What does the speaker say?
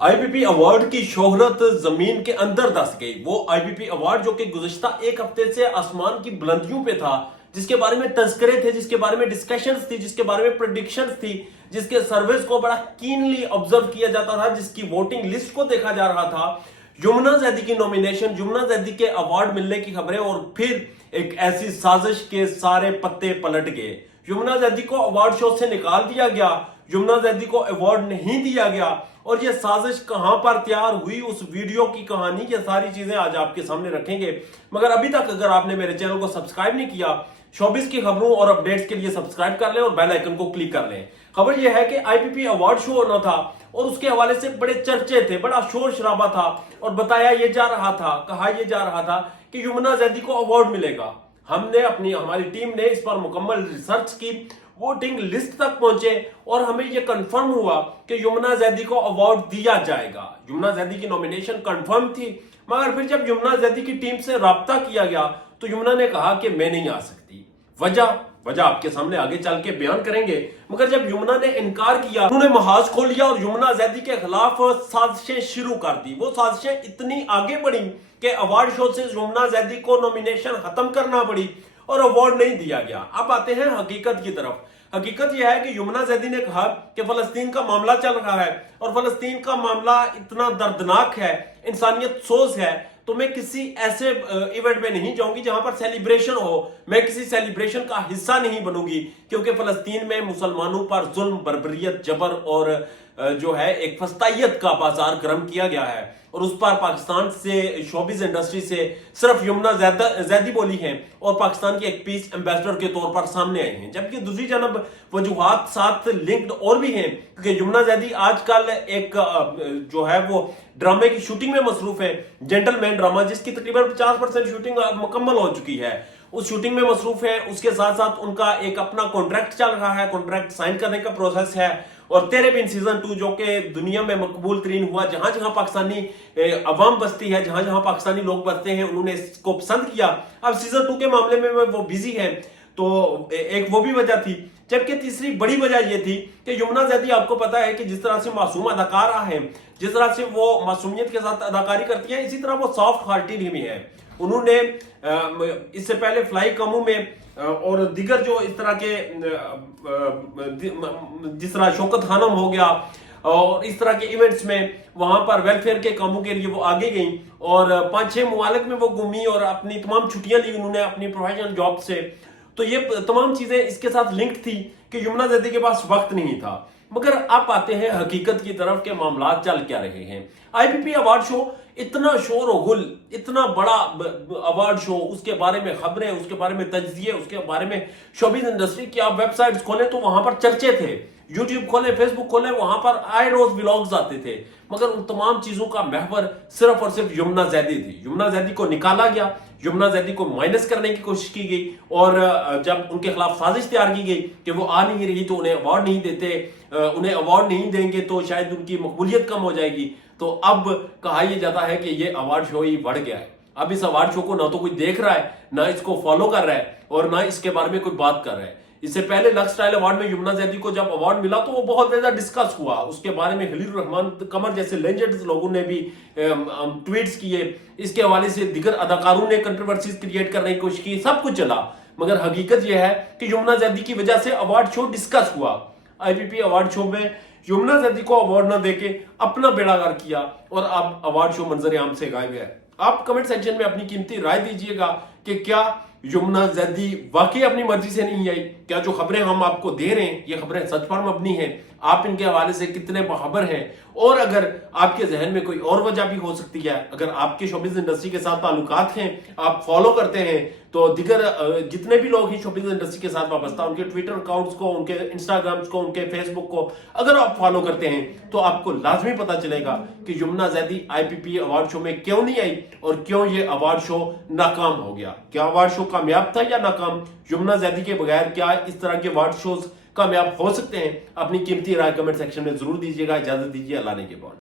IBP award की शोहरत जमीन के अंदर धस गई। वो आईबीपी अवार्ड जो कि गुज़िश्ता एक हफ्ते से आसमान की बुलंदियों पे था, जिसके बारे में तज़किरे थे, जिसके बारे में डिस्कशंस थी, जिसके बारे में प्रेडिक्शंस थी, जिसके सर्वेस को बड़ा कीनली ऑब्जर्व किया जाता था, जिसकी वोटिंग लिस्ट को देखा जा रहा था। यमुना जैदी की नॉमिनेशन, यमुना जैदी के अवार्ड मिलने की खबरें, और फिर एक ऐसी साजिश के सारे पत्ते पलट गए। यमुना जैदी को अवार्ड शो से निकाल दिया गया, यमुना जैदी को अवार्ड नहीं दिया गया, और ये साजिश कहां पर तैयार हुई, उस वीडियो की कहानी, ये सारी चीजें आज आपके सामने रखेंगे। मगर अभी तक अगर आपने मेरे चैनल को सब्सक्राइब नहीं किया, शोबिस की खबरों और अपडेट्स के लिए सब्सक्राइब कर लें और बेल आइकन को क्लिक कर लें। खबर यह है कि आईबीपी अवार्ड शो होना था और उसके हवाले से बड़े चर्चे थे, बड़ा शोर शराबा था, और बताया यह जा रहा था, कहा यह जा रहा था कि यमुना जैदी को अवार्ड मिलेगा। हमने हमारी टीम ने इस पर मुकम्मल रिसर्च की, वोटिंग लिस्ट तक पहुंचे और हमें यह कंफर्म हुआ कि यमुना जैदी को अवार्ड दिया जाएगा। यमुना जैदी की नॉमिनेशन कंफर्म थी, मगर फिर जब यमुना जैदी की टीम से राब्ता किया गया तो यमुना ने कहा कि मैं नहीं आ सकती। वजह आपके सामने आगे चल के बयान करेंगे। मगर जब यमुना ने इनकार किया, उन्होंने महाज खोल लिया और यमुना जैदी के खिलाफ साजिशें शुरू कर दी। वो साजिशें इतनी आगे बढ़ी कि अवार्ड शो से यमुना जैदी को नॉमिनेशन खत्म करना पड़ी और अवार्ड नहीं दिया गया। अब आते हैं हकीकत की तरफ। हकीकत यह है कि यमुना जैदी ने कहा कि फलस्तीन का मामला चल रहा है और फलस्तीन का मामला इतना दर्दनाक है, इंसानियत सोज है, तो मैं किसी ऐसे इवेंट में नहीं जाऊंगी जहां पर सेलिब्रेशन हो। मैं किसी सेलिब्रेशन का हिस्सा नहीं बनूंगी, क्योंकि फलस्तीन में मुसलमानों पर जुल्म, बर्बरियत, जबर और जो है एक फस्तायत का बाजार गर्म किया गया है, और उस पर पाकिस्तान से, शोबिस इंडस्ट्री से सिर्फ यमुना जैदी बोली है और पाकिस्तान के एक पीस एम्बेसडर के तौर पर सामने आए हैं। जबकि दूसरी जानब वजूहात साथ लिंक्ड और भी हैं, क्योंकि यमुना जैदी आजकल एक जो है वो ड्रामे की शूटिंग में मसरूफ है, जेंटलमैन ड्रामा, जिसकी तकरीबन 50% शूटिंग मुकम्मल हो चुकी है, उस शूटिंग में मसरूफ है। उसके साथ साथ उनका एक अपना कॉन्ट्रैक्ट चल रहा है, कॉन्ट्रैक्ट साइन करने का प्रोसेस है, और तेरे बिन सीजन 2 जो कि दुनिया में मकबूल तरीन हुआ, जहां जहां पाकिस्तानी अवाम बसती है, जहां जहां पाकिस्तानी लोग बसते हैं, उन्होंने इसको पसंद किया। अब सीजन 2 के मामले में वो बिजी है, तो एक वो भी वजह थी। जबकि तीसरी बड़ी वजह यह थी कि यमुना जैदी, आपको पता है कि जिस तरह से मासूम अदाकारा है, जिस तरह से वो मासूमियत के साथ अदाकारी करती है, इसी तरह वो सॉफ्ट हार्टेड भी है। उन्होंने इससे पहले फ्लाई कामू में और दिगर जो इस तरह के जिस तरह शौकत खानम हो गया और इस तरह के इवेंट्स में, वहां पर वेलफेयर के कामों के लिए वो आगे गई और 5-6 मुमालिक में वो घूमी और अपनी तमाम छुट्टियां ली उन्होंने अपनी प्रोफेशनल जॉब से। तो ये तमाम चीजें इसके साथ लिंक थी कि यमुना जैदी के पास वक्त नहीं था। मगर अब आते हैं हकीकत की तरफ के मामला चल क्या रहे हैं। आईबीपी अवार्ड शो, इतना शोर और गुल, इतना बड़ा अवार्ड शो, उसके बारे में खबरें, उसके बारे में तज्जिए, उसके बारे में शोबिस इंडस्ट्री की आप वेबसाइट्स खोलें तो वहां पर चर्चे थे, यूट्यूब खोले, फेसबुक खोले, वहां पर आए रोज व्लॉग्स आते थे। मगर उन तमाम चीजों का महवर सिर्फ और सिर्फ यमुना जैदी थी। यमुना जैदी को निकाला गया, यमुना जैदी को माइनस करने की कोशिश की गई, और जब उनके खिलाफ साजिश तैयार की गई कि वो आ नहीं रही तो उन्हें अवार्ड नहीं देते, उन्हें अवार्ड नहीं देंगे तो शायद उनकी मकबूलियत कम हो जाएगी, तो अब कहा यह जाता है कि ये अवार्ड शो ही बढ़ गया है। अब इस अवार्ड शो को ना तो कोई देख रहा है, ना इसको फॉलो कर रहा है, और ना इसके बारे में कोई बात कर रहा है। इससे पहले लक्स स्टाइल अवार्ड में यमुना जैदी को जब अवार्ड मिला तो वो बहुत ज्यादा डिस्कस हुआ, उसके बारे में खलील रहमान कमर जैसे लेजेंड्स लोगों ने भी ट्वीट्स किए, इसके हवाले से दिगर अदाकारों ने कंट्रोवर्सीज क्रिएट करने की कोशिश की, सब कुछ चला। मगर हकीकत यह है कि यमुना जैदी की वजह से अवार्ड शो डिस्कस हुआ। आईबीपी अवार्ड शो में यमुना जैदी को अवार्ड न देके अपना बेड़ा गर्क किया और अब अवार्ड शो मंजर आम से गायब है। आप कमेंट सेक्शन में अपनी कीमती राय दीजिएगा कि क्या यमुना जैदी वाकई अपनी मर्जी से नहीं आई? क्या जो खबरें हम आपको दे रहे हैं ये खबरें सच पर मबनी हैं? आप इनके हवाले से कितने बाखबर हैं? और अगर आपके जहन में कोई और वजह भी हो सकती है, अगर आपके शोबिस इंडस्ट्री के साथ ताल्लुकात हैं, आप फॉलो करते हैं, तो दिगर जितने भी लोग हैं शोबिस इंडस्ट्री के साथ वाबस्ता, उनके ट्विटर अकाउंट्स को, उनके इंस्टाग्राम्स को, उनके फेसबुक को अगर आप फॉलो करते हैं तो आपको लाजमी पता चलेगा कि Yamuna Zaidi IBP award show में क्यों नहीं आई और क्यों ये अवार्ड शो नाकाम हो गया। क्या अवार्ड शो कामयाब था या नाकाम? यमुना जैदी के बगैर क्या इस तरह के अवार्ड शोज कामयाब हो सकते हैं? अपनी कीमती राय कमेंट सेक्शन में जरूर दीजिएगा। इजाजत दीजिए, अल्लाह ने के बाद।